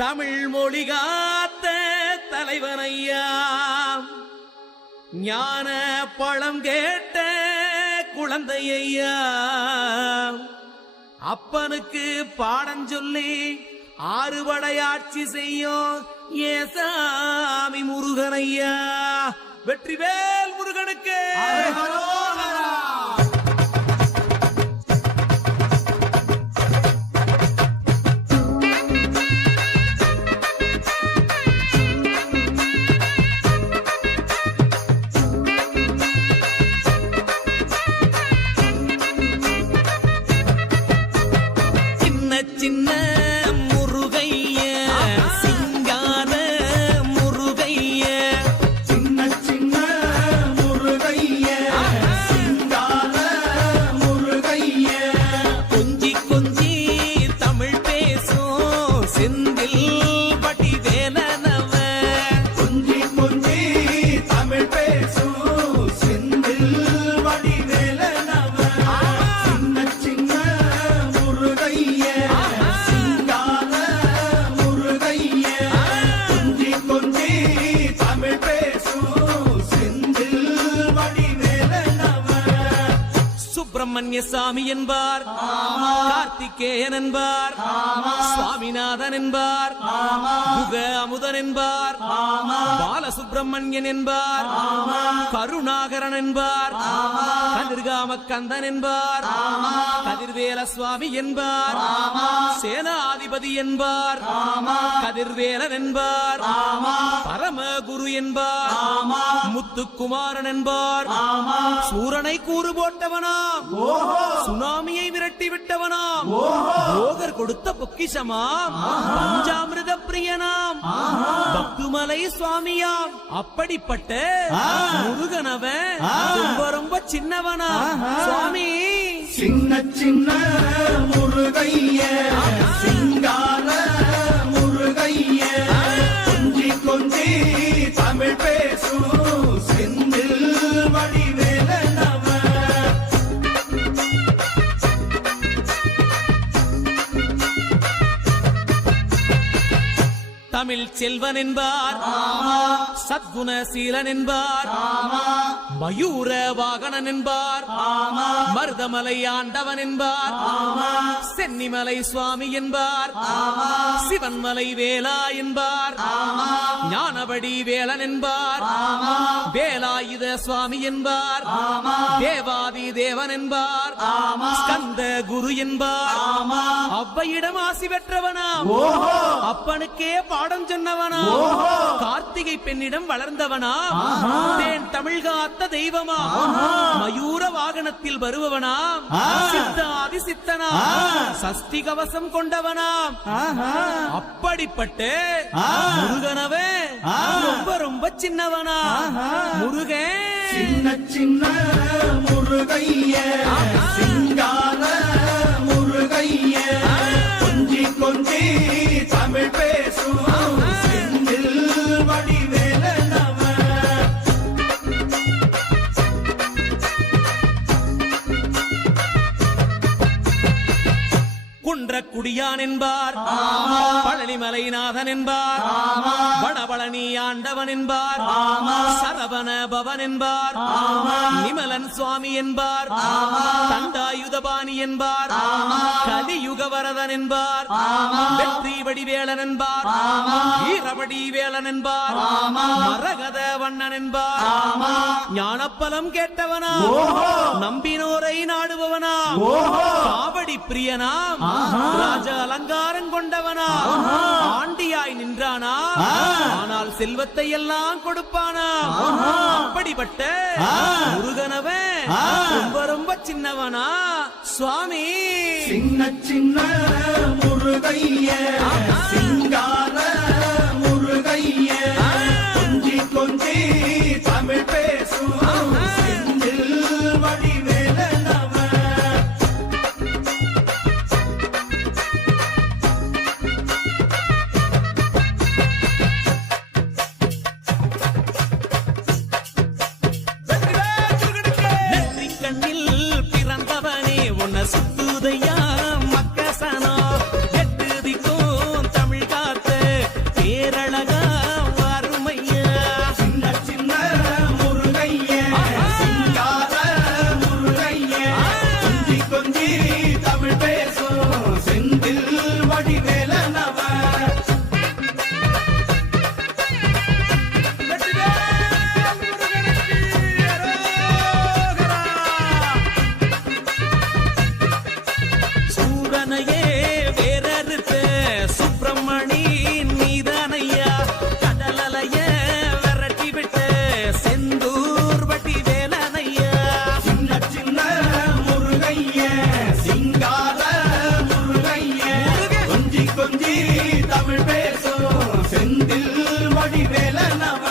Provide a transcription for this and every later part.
தமிழ் மொழி காத்த தலைவனையா, ஞான பழம் கேட்ட குழந்தையா, அப்பனுக்கு பாடம் சொல்லி ஆறுபடையாட்சி செய்யும் ஏசாமி முருகனையா. வெற்றிவேல் முருகனுக்கு. சின்ன முருகைய சிங்கார முருகைய, சின்ன சின்ன முருகைய சிங்கார முருகைய, கொஞ்சி கொஞ்சி தமிழ் பேசும் செந்தில் பட்டி வேலனவ, கொஞ்சி கொஞ்சி தமிழ் பேசும் செந்தில் வடிவேலனவ, சின்ன சின்ன முருகைய சிங்கார முருகைய, கொஞ்சி கொஞ்சி தமிழ் பேசும் செந்தில் வடிவேலனவ. சுப்பிரமணிய சாமி என்பார், கார்த்திகேயன் என்பார், சுவாமிநாதன் என்பார், முக அமுதன் என்பார், பாலசுப்பிரமணியன் என்பார், கருணாகரன் என்பார், கதிர்காம கந்தன் என்பார், கதிர்வேல சுவாமி என்பார், சேனாதிபதி என்பார், கதிர்வேலன் என்பார், பரமகுரு என்பார், முத்துக்குமாரன் என்பார், சூரனை கூறு போட்டவனாம், சுனாமியை விரட்டி விட்டவனாம், போகர் கொடுத்த பொக்கிஷமாம், பஞ்சாமிர்த பிரியனாம், பக்துமலை சுவாமியாம். அப்படிப்பட்ட முருகனவன் ரொம்ப ரொம்ப சின்னவனா சுவாமி. சின்ன சின்ன முருகைய சிங்கார முருகைய, கொஞ்சி கொஞ்சி தமிழ் பேசும் செந்தில் வடிவேலனவ. தமிழ் செல்வன் என்பார், சத்குணசீலன் என்பார், மயூர வாகனன் என்பார், மருதமலை ஆண்டவன் என்பார், சென்னிமலை சுவாமி என்பார், சிவன்மலை வேலா என்பார், ஞானபடி வேலன் என்பார், வேலாயுத சுவாமி என்பார், தேவாதி தேவன் என்பார், ஸ்கந்த குரு என்பார், அவ்வையிடம் ஆசி பெற்றவனாம், அப்பனுக்கே பாடம் சொன்னவனா, கார்த்திகை பெண்ணிடம் வளர்ந்தவனா, தேன் தமிழ் காத்த தெய்வமா, மயூர வாகனத்தில் வருபவனாம், சித்தாதி சித்தனா, சஷ்டி கவசம் கொண்டவனாம். அப்படிப்பட்ட முருகனவே ரொம்ப ரொம்ப சின்னவனா முருகன். சின்ன சின்ன முருகைய சிங்கார முருகைய, கொஞ்சி கொஞ்சி தமிழ் பேசும் செந்தில் வடிவேலனவ. குன்றக்குடியான் என்பார், பழனிமலைநாதன் என்பார், வடபழனி ஆண்டவன் என்பார், சரவண பவன் என்பார், நிமலன் சுவாமி என்பார், தண்டாயுதபாணி என்பார், கலியுக வரதன் என்பார், வெற்றி வடிவேலன் என்பார், வீரவடி வேலன் என்பார், மரகத வண்ணன் என்பார், ஞானப்பலம் கேட்டவனா, நம்பினோரை நாடுபவனா, காவடி பிரியனாம், ராஜ அலங்காரம் கொண்டவனா, ஆண்டியாய் நின்றானா, ஆனால் செல்வத்தை எல்லாம் கொடுப்பானா. அப்படிப்பட்ட முருகனவன் ரொம்ப ரொம்ப சின்னவனா சுவாமி. சின்ன சின்ன முருகைய சிங்கார முருகைய, கொஞ்சி கொஞ்சி தமிழ் பேசும் செந்தில் வடிவேலனவ. சுத்துதையா மக்கசனா, எட்டு திக்கும் தமிழ் கொஞ்சி கொஞ்சி தமிழ் பேசும் செந்தில் வடிவேலனவ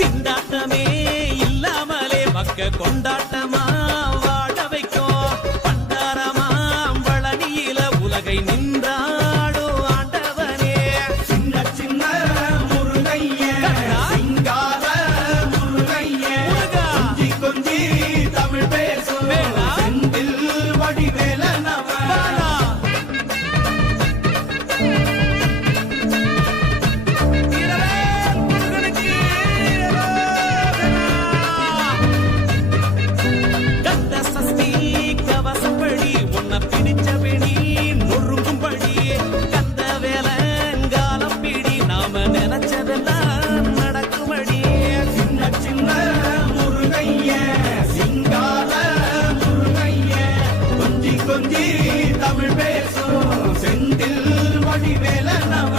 திண்டாட்டமே இல்லாமலே மக்க கொண்டாட்டமா வாழ வைக்கும் பண்டாரமாம் பழனியில உலகை நின்றாடோ ஆண்டவனே சின்ன சின்ன முருகைய சிங்கார முருகைய முருகா. கொஞ்சி கொஞ்சி தமிழ் பேசும் வேளா. செந்தில் வடிவேலனவ பாலா. இரவேல் முருகனுக்கு கந்த சஷ்டி கவசப்படி உன்னை பிடிச்சபடி நொறுங்கும்படி கந்த வேலங்காலம் பிடி நாம நினைச்சதெல்லாம் நடக்கும்படி சின்ன சின்ன முருகைய சிங்கார முருகைய கொஞ்சி கொஞ்சி தமிழ் பேசும் செந்தில் வடிவேலனவ